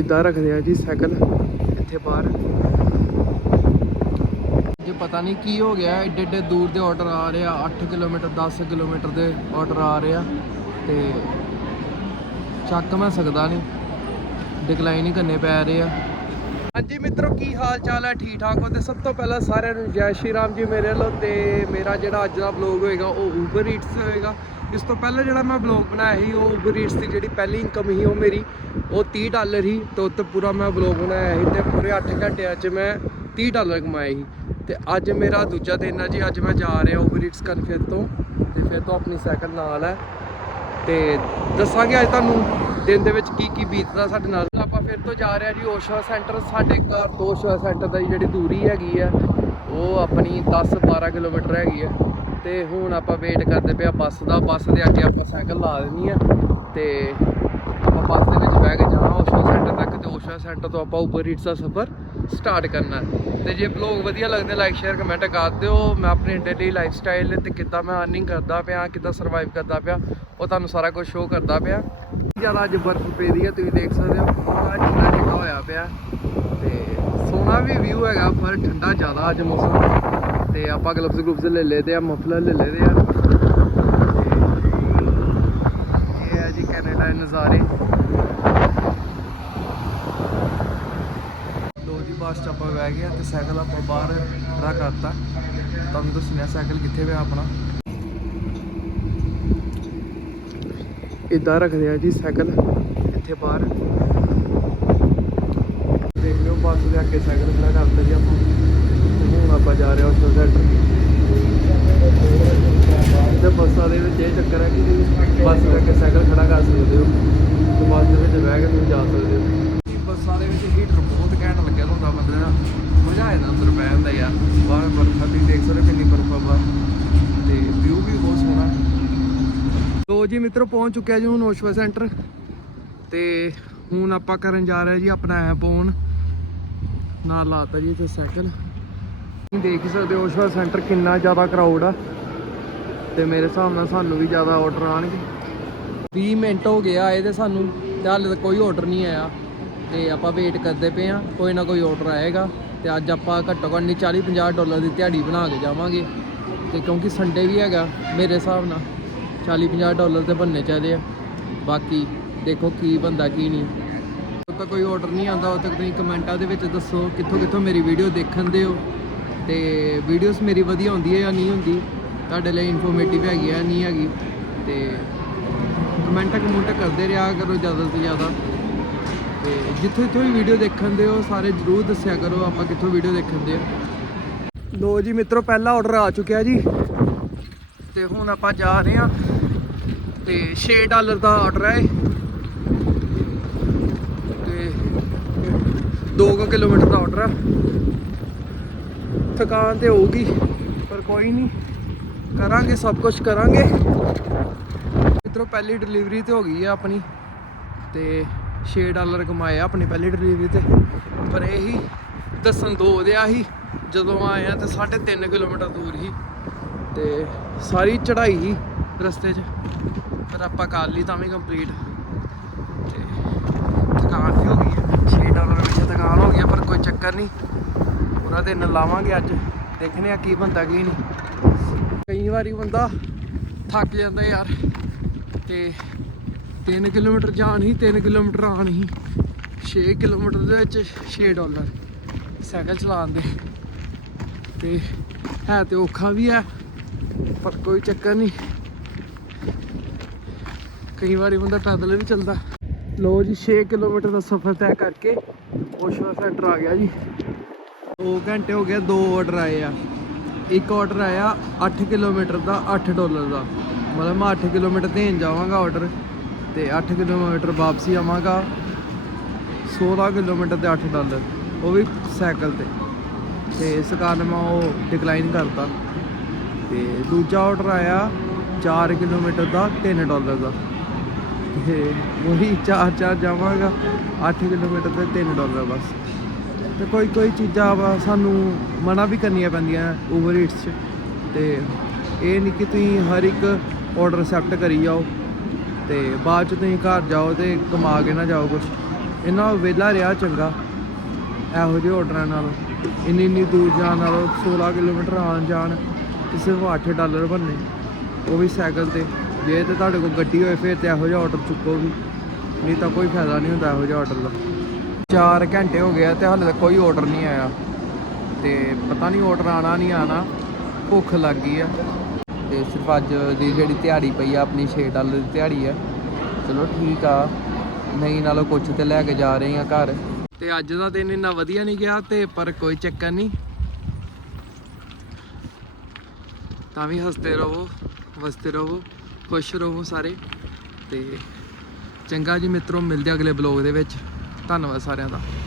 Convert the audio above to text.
ਇਦਾਂ ਰੱਖਦੇ ਆ ਜੀ ਸਾਈਕਲ ਇੱਥੇ ਬਾਹਰ। ਜੇ ਪਤਾ ਨਹੀਂ ਕੀ ਹੋ ਗਿਆ, ਏਡੇ ਏਡੇ ਦੂਰ ਦੇ ਆਰਡਰ ਆ ਰਹੇ ਆ 8 ਕਿਲੋਮੀਟਰ 10 ਕਿਲੋਮੀਟਰ ਦੇ ਆਰਡਰ ਆ ਰਹੇ ਆ ਤੇ ਚੱਕ ਮੈਂ ਸਕਦਾ ਨਹੀਂ। ਡਿਕਲਾਈਨ ਹੀ ਕਰਨੇ ਪੈ ਰਹੇ ਆ। ਹਾਂਜੀ ਮਿੱਤਰੋ, ਕੀ ਹਾਲ ਚਾਲ ਹੈ? ਠੀਕ ਠਾਕ ਹੋ? ਤੇ ਸਭ ਤੋਂ ਪਹਿਲਾਂ ਸਾਰਿਆਂ ਨੂੰ ਜੈ ਸ਼੍ਰੀ ਰਾਮ ਜੀ ਮੇਰੇ ਵੱਲੋਂ ਤੇ ਮੇਰਾ ਜਿਹੜਾ ਅੱਜ ਦਾ ਵਲੌਗ ਹੋਏਗਾ, ਉਹ ਉਬਰ Eats ਹੋਏਗਾ। ਇਸ ਤੋਂ ਪਹਿਲਾਂ ਜਿਹੜਾ ਮੈਂ ਵਲੌਗ ਬਣਾਇਆ ਸੀ, ਉਹ ਉਬਰ Eats ਦੀ ਜਿਹੜੀ ਪਹਿਲੀ ਇਨਕਮ ਸੀ, ਉਹ ਮੇਰੀ, ਉਹ 30 ਡਾਲਰ ਸੀ। ਤੇ ਉੱਤੇ ਪੂਰਾ ਮੈਂ ਵਲੌਗ ਬਣਾਇਆ ਸੀ ਤੇ ਪੂਰੇ 8 ਘੰਟਿਆਂ 'ਚ ਮੈਂ 30 ਡਾਲਰ ਕਮਾਏ ਸੀ। ਤੇ ਅੱਜ ਮੇਰਾ ਦੂਜਾ ਦਿਨ ਹੈ ਜੀ, ਅੱਜ ਮੈਂ ਜਾ ਰਿਹਾ ਉਬਰ Eats ਕਰਨ ਫਿਰ ਤੋਂ। ਤੇ ਫਿਰ ਤੋਂ ਆਪਣੀ ਸਾਈਕਲ ਨਾਲ ਹੈ। ਤੇ ਦੱਸਾਂਗੇ ਅੱਜ ਤੁਹਾਨੂੰ ਦਿਨ ਦੇ ਵਿੱਚ ਕੀ ਕੀ ਬੀਤਦਾ ਸਾਡੇ ਨਾਲ। ਆਪਾਂ ਫਿਰ ਤੋਂ ਜਾ ਰਹੇ ਹਾਂ ਜੀ ਓਸ਼ਾ ਸੈਂਟਰ ਸਾਡੇ ਘਰ ਤੋਂ ਓਸ਼ਾ ਸੈਂਟਰ ਦੀ ਜਿਹੜੀ ਦੂਰੀ ਹੈਗੀ ਆ, ਉਹ ਆਪਣੀ 10 12 ਕਿਲੋਮੀਟਰ ਹੈਗੀ ਆ। ਤੇ ਹੁਣ ਆਪਾਂ ਵੇਟ ਕਰਦੇ ਪਏ ਆ ਬੱਸ ਦਾ, ਬੱਸ ਦੇ ਅੱਗੇ ਆਪਾਂ ਸਾਈਕਲ ਲਾ ਦੇਣੀ ਆ। ਤੇ ਆਪਾਂ ਬੱਸ ਦੇ ਵਿੱਚ ਬਹਿ ਕੇ ਜਾਣਾ ਓਸ਼ਾ ਸੈਂਟਰ ਤੱਕ ਤੇ ਓਸ਼ਾ ਸੈਂਟਰ ਤੋਂ ਆਪਾਂ ਉਬਰ ਈਟਸ ਦਾ ਸਫ਼ਰ ਸਟਾਰਟ ਕਰਨਾ। ਹੈ। ਤੇ ਜੇ ਬਲੌਗ ਵਧੀਆ ਲੱਗਦੇ ਲਾਈਕ ਸ਼ੇਅਰ ਕਮੈਂਟ ਕਰ ਦਿਓ। ਮੈਂ ਆਪਣੀ ਡੇਲੀ ਲਾਈਫ ਸਟਾਈਲ ਤੇ ਕਿੱਦਾਂ ਮੈਂ ਅਰਨਿੰਗ ਕਰਦਾ ਪਿਆ, ਕਿੱਦਾਂ ਸਰਵਾਈਵ ਕਰਦਾ ਪਿਆ, ਉਹ ਤੁਹਾਨੂੰ ਸਾਰਾ ਕੁਝ ਸ਼ੋਅ ਕਰਦਾ ਪਿਆ। ਜ਼ਿਆਦਾ ਅੱਜ ਬਰਫ਼ ਪਈ ਹੈ ਤੁਸੀਂ ਦੇਖ ਸਕਦੇ ਹੋ, ਪੂਰਾ ਠੰਡਾ ਠੰਡਾ ਹੋਇਆ ਪਿਆ। ਤੇ ਸੋਹਣਾ ਵੀ ਵਿਊ ਹੈਗਾ, ਪਰ ਠੰਡਾ ਜ਼ਿਆਦਾ ਅੱਜ ਮੌਸਮ। ਤੇ ਆਪਾਂ ਗਲਵਸ ਗਲੂਵਸ ਲੈ ਲੇਦੇ ਆ, ਮਫਲਰ ਲੈ ਲੇਦੇ ਆ। ਤੇ ਇਹ ਹੈ ਜੀ ਕੈਨੇਡਾ ਦੇ ਨਜ਼ਾਰੇ। ਲੋ ਜੀ, ਬੱਸ 'ਚ ਆਪਾਂ ਬਹਿ ਗਏ ਆ ਤੇ ਸਾਈਕਲ ਆਪਾਂ ਬਾਹਰ ਖੜਾ ਕਰਤਾ। ਤੁਹਾਨੂੰ ਦੱਸਣਾ ਸਾਈਕਲ ਕਿੱਥੇ ਪਿਆ ਆਪਣਾ। ਇਦਾਂ ਰੱਖਦੇ ਆ ਜੀ ਸਾਈਕਲ ਇੱਥੇ ਬਾਹਰ। ਦੇਖ ਲਿਓ ਬੱਸ ਦੇ ਅੱਗੇ ਸਾਈਕਲ ਖੜਾ ਕਰਤਾ ਜੀ ਆਪਾਂ। ਹੁਣ ਆਪਾਂ ਜਾ ਰਹੇ ਹਾਂ ਉਸ ਸੈਂਟਰ ਤੇ ਬੱਸਾਂ ਦੇ ਵਿੱਚ ਇਹ ਚੱਕਰ ਹੈ ਕਿ ਤੁਸੀਂ ਬੱਸ ਦੇ ਅੱਗੇ ਸਾਈਕਲ ਖੜਾ ਕਰ ਸਕਦੇ ਹੋ ਤੇ ਬੱਸ ਦੇ ਵਿੱਚ ਬਹਿ ਕੇ ਤੁਸੀਂ ਜਾ ਸਕਦੇ ਹੋ ਬੱਸਾਂ ਦੇ ਵਿੱਚ ਹੀਟਰ ਬਹੁਤ ਘੈਂਟ ਲੱਗਿਆ ਹੁੰਦਾ ਬੰਦੇ ਦਾ ਮਜ਼ਾ ਆ ਜਾਂਦਾ ਅੰਦਰ ਬਹਿਣ ਦਾ ਯਾਰ ਬਾਹਰ ਬਰਫ਼ ਤੁਸੀਂ ਦੇਖ ਸਕਦੇ ਹੋ ਕਿੰਨੀ ਬਰਫ਼ ਆ ਬਾਹਰ ਤੇ ਵਿਊ ਵੀ ਬਹੁਤ ਸੋਹਣਾ ਲੋ ਜੀ ਮਿੱਤਰੋ, ਪਹੁੰਚ ਚੁੱਕਿਆ ਜੀ ਹੁਣ ਓਸ਼ਵਾ ਸੈਂਟਰ ਤੇ ਹੁਣ ਆਪਾਂ ਕਰਨ ਜਾ ਰਹੇ ਜੀ ਆਪਣਾ ਐਪ ਔਨ ਨਾਲ ਲਾਤਾ ਜੀ ਇੱਥੇ ਸਾਈਕਲ। ਤੁਸੀਂ ਦੇਖ ਸਕਦੇ ਹੋ ਓਸ਼ਵਾ ਸੈਂਟਰ ਕਿੰਨਾ ਜ਼ਿਆਦਾ ਕਰਾਊਡ ਆ। ਤੇ ਮੇਰੇ ਹਿਸਾਬ ਨਾਲ ਸਾਨੂੰ ਵੀ ਜ਼ਿਆਦਾ ਆਰਡਰ ਆਣਗੇ 20 ਮਿੰਟ ਹੋ ਗਿਆ ਆਏ ਤੇ ਸਾਨੂੰ। ਤੇ ਹਾਲੇ ਤੱਕ ਕੋਈ ਆਰਡਰ ਨਹੀਂ ਆਇਆ। ਤੇ ਆਪਾਂ ਵੇਟ ਕਰਦੇ ਪਏ ਆ ਕੋਈ ਨਾ ਕੋਈ ਆਰਡਰ ਆਏਗਾ। ਤੇ ਅੱਜ ਆਪਾਂ ਘੱਟੋ ਘੱਟ ਨਹੀਂ 40 50 ਡਾਲਰ ਦੀ ਦਿਹਾੜੀ ਬਣਾ ਕੇ ਜਾਵਾਂਗੇ। ਤੇ ਕਿਉਂਕਿ ਸੰਡੇ ਵੀ ਹੈਗਾ ਮੇਰੇ ਹਿਸਾਬ ਨਾਲ। 40 50 ਡਾਲਰ ਤੇ ਬੰਨੇ ਚਾਹੀਦੇ ਆ। ਬਾਕੀ ਦੇਖੋ ਕੀ ਬੰਦਾ ਕੀ ਨਹੀਂ। ਜਦੋਂ ਤਾਂ ਕੋਈ ਆਰਡਰ ਨਹੀਂ ਆਉਂਦਾ ਉਦੋਂ ਤੱਕ ਤੁਸੀਂ ਕਮੈਂਟਾਂ ਦੇ ਵਿੱਚ ਦੱਸੋ ਕਿੱਥੋਂ ਕਿੱਥੋਂ ਮੇਰੀ ਵੀਡੀਓ ਦੇਖਣ ਦੇ ਹੋ। ਤੇ ਵੀਡੀਓਜ਼ ਮੇਰੀ ਵਧੀਆ ਹੁੰਦੀ ਹੈ ਜਾਂ ਨਹੀਂ ਹੁੰਦੀ, ਤੁਹਾਡੇ ਲਈ ਇਨਫੋਰਮੇਟਿਵ ਹੈਗੀ ਆ ਨਹੀਂ ਹੈਗੀ। ਤੇ ਕਮੈਂਟ ਕਮੈਂਟ ਕਰਦੇ ਰਿਹਾ ਕਰੋ ਜ਼ਿਆਦਾ ਤੋਂ ਜ਼ਿਆਦਾ। ਤੇ ਜਿੱਥੋਂ ਜਿੱਥੋਂ ਵੀ ਵੀਡੀਓ ਦੇਖਣ ਦੇ ਹੋ, ਸਾਰੇ ਜਰੂਰ ਦੱਸਿਆ ਕਰੋ, ਆਪਾਂ ਕਿੱਥੋਂ ਵੀਡੀਓ ਦੇਖਣ ਦੇ ਆ। ਲੋ ਜੀ ਮਿੱਤਰੋ, ਪਹਿਲਾ ਆਰਡਰ ਆ ਚੁੱਕਿਆ ਜੀ। ਤੇ ਹੁਣ ਆਪਾਂ ਜਾ ਰਹੇ ਹਾਂ ਤੇ 6 ਡਾਲਰ ਦਾ ਆਰਡਰ ਹੈ ਇਹ। ਤੇ 2 ਕਿਲੋਮੀਟਰ ਦਾ ਆਰਡਰ ਹੈ ਥਕਾਨ ਤੇ ਹੋਊਗੀ, ਪਰ ਕੋਈ ਨਹੀਂ। ਕਰਾਂਗੇ, ਸਭ ਕੁਝ ਕਰਾਂਗੇ। ਮਿੱਤਰੋ, ਪਹਿਲੀ ਡਿਲੀਵਰੀ ਤੇ ਹੋ ਗਈ ਹੈ ਆਪਣੀ। ਤੇ 6 ਡਾਲਰ ਕਮਾਇਆ ਆਪਣੀ ਪਹਿਲੀ ਡਿਲੀਵਰੀ ਤੇ। ਪਰ ਇਹ ਹੀ ਦੱਸਣ ਦੋ ਦਿਆ ਸੀ ਜਦੋਂ ਆਇਆ ਆ ਤੇ 3.5 ਕਿਲੋਮੀਟਰ ਦੂਰ ਹੀ। ਤੇ ਸਾਰੀ ਚੜ੍ਹਾਈ ਹੀ ਰਸਤੇ 'ਚ। ਪਰ ਆਪਾਂ ਕਰ ਲਈ ਤਾਂ ਵੀ ਕੰਪਲੀਟ ਤੇ ਥਕਾਨ ਵੀ ਹੋ ਗਈ ਹੈ। 6 ਡਾਲਰ ਵਿੱਚ ਥਕਾਨ ਹੋ ਗਈ ਪਰ ਕੋਈ ਚੱਕਰ ਨਹੀਂ। ਪੂਰਾ ਦਿਨ ਲਾਵਾਂਗੇ ਅੱਜ। ਦੇਖਨੇ ਆ ਕੀ ਬੰਦਾ ਕੀ ਨਹੀਂ ਕਈ ਵਾਰੀ ਬੰਦਾ ਥੱਕ ਜਾਂਦਾ ਯਾਰ। ਤੇ 3 ਕਿਲੋਮੀਟਰ ਜਾਣ ਹੀ 3 ਕਿਲੋਮੀਟਰ ਆਣ ਹੀ। 6 ਕਿਲੋਮੀਟਰ ਦੇ ਵਿੱਚ 6 ਡਾਲਰ। ਸਾਈਕਲ ਚਲਾਉਣ ਦੇ। ਤੇ ਹੈ ਤੇ ਔਖਾ ਵੀ ਹੈ, ਪਰ ਕੋਈ ਚੱਕਰ ਨਹੀਂ। ਕਈ ਵਾਰੀ ਬੰਦਾ ਪੈਦਲ ਵੀ ਚੱਲਦਾ। ਲੋ ਜੀ 6 ਕਿਲੋਮੀਟਰ ਦਾ ਸਫ਼ਰ ਤੈਅ ਕਰਕੇ ਓਸ਼ਵਾ ਸੈਂਟਰ ਆ ਗਿਆ ਜੀ। 2 ਘੰਟੇ ਹੋ ਗਏ, ਦੋ ਆਰਡਰ ਆਏ ਆ। ਇੱਕ ਆਰਡਰ ਆਇਆ 8 ਕਿਲੋਮੀਟਰ ਦਾ 8 ਡਾਲਰ ਦਾ। ਮਤਲਬ ਮੈਂ 8 ਕਿਲੋਮੀਟਰ ਦੇਣ ਜਾਵਾਂਗਾ ਆਰਡਰ ਤੇ 8 ਕਿਲੋਮੀਟਰ ਵਾਪਸੀ ਆਵਾਂਗਾ। 16 ਕਿਲੋਮੀਟਰ ਤੇ 8 ਡਾਲਰ, ਉਹ ਵੀ ਸਾਈਕਲ ਤੇ। ਤੇ ਇਸ ਕਾਰਨ ਮੈਂ ਉਹ ਡਿਕਲਾਈਨ ਕਰਤਾ। ਤੇ ਦੂਜਾ ਆਰਡਰ ਆਇਆ 4 ਕਿਲੋਮੀਟਰ ਦਾ 3 ਡਾਲਰ ਦਾ। ਤੇ ਉਹੀ 4 4 ਜਾਵਾਂਗਾ 8 ਕਿਲੋਮੀਟਰ ਤੇ 3 ਡਾਲਰ ਬਸ। ਤੇ ਕੋਈ ਕੋਈ ਚੀਜ਼ਾਂ ਵਾ, ਸਾਨੂੰ ਮਨਾ ਵੀ ਕਰਨੀਆਂ ਪੈਂਦੀਆਂ ਓਵਰ ਹੀਟਸ 'ਚ। ਤੇ ਇਹ ਨਹੀਂ ਕਿ ਤੁਸੀਂ ਹਰ ਇੱਕ ਆਰਡਰ ਅਸੈਪਟ ਕਰੀ ਜਾਓ, ਤੇ ਬਾਅਦ ਚ ਤੁਸੀਂ ਘਰ ਜਾਓ ਤੇ ਕਮਾ ਕੇ ਨਾ ਜਾਓ ਕੁਝ ਇਹਨਾਂ ਵਿਹਲਾ ਰਿਹਾ ਚੰਗਾ, ਇਹੋ ਜਿਹੇ ਆਰਡਰਾਂ ਨਾਲੋਂ। ਇੰਨੀ ਇੰਨੀ ਦੂਰ ਜਾਣ ਨਾਲੋਂ 16 ਕਿਲੋਮੀਟਰ ਆਉਣ ਜਾਣ ਤੇ ਸਿਰਫ 8 ਡਾਲਰ ਬਣਨੇ, ਉਹ ਵੀ ਸਾਈਕਲ ਤੇ। ਜੇ ਤੇ ਤੁਹਾਡੇ ਕੋਲ ਗੱਡੀ ਹੋਏ, ਫਿਰ ਤੇ ਇਹੋ ਜਿਹਾ ਆਰਡਰ ਚੁੱਕੋ ਵੀ। ਨਹੀਂ ਤਾਂ ਕੋਈ ਫਾਇਦਾ ਨਹੀਂ ਹੁੰਦਾ ਇਹੋ ਜਿਹਾ ਆਰਡਰ ਦਾ। 4 ਘੰਟੇ ਹੋ ਗਿਆ ਆ ਤੇ ਹਾਲੇ ਤੱਕ ਕੋਈ ਆਰਡਰ ਨਹੀਂ ਆਇਆ। ਤੇ ਪਤਾ ਨਹੀਂ ਆਰਡਰ ਆਣਾ ਨਹੀਂ ਆਣਾ ਭੁੱਖ ਲੱਗ ਗਈ ਆ। ਤੇ ਸਿਰਫ ਅੱਜ ਦੀ ਜਿਹੜੀ ਦਿਹਾੜੀ ਪਈ ਆ, ਆਪਣੀ 6 ਡਾਲਰ ਦੀ ਦਿਹਾੜੀ ਆ। ਚਲੋ ਠੀਕ ਆ, ਨਹੀਂ ਨਾਲੋਂ ਕੁਝ ਤੇ ਲੈ ਕੇ ਜਾ ਰਹੇ ਆ ਘਰ। ਤੇ ਅੱਜ ਦਾ ਦਿਨ ਇੰਨਾ ਵਧੀਆ ਨਹੀਂ ਗਿਆ, ਤੇ ਪਰ ਕੋਈ ਚੱਕਰ ਨਹੀਂ। ਤਾਂ ਵੀ ਹੱਸਦੇ ਰਹੋ, ਵਸਦੇ ਰਹੋ। ਖੁਸ਼ ਰਹੋ ਸਾਰੇ। ਤੇ ਚੰਗਾ ਜੀ ਮਿੱਤਰੋ, ਮਿਲਦੇ ਅਗਲੇ ਬਲੌਗ ਦੇ ਵਿੱਚ। ਧੰਨਵਾਦ ਸਾਰਿਆਂ ਦਾ।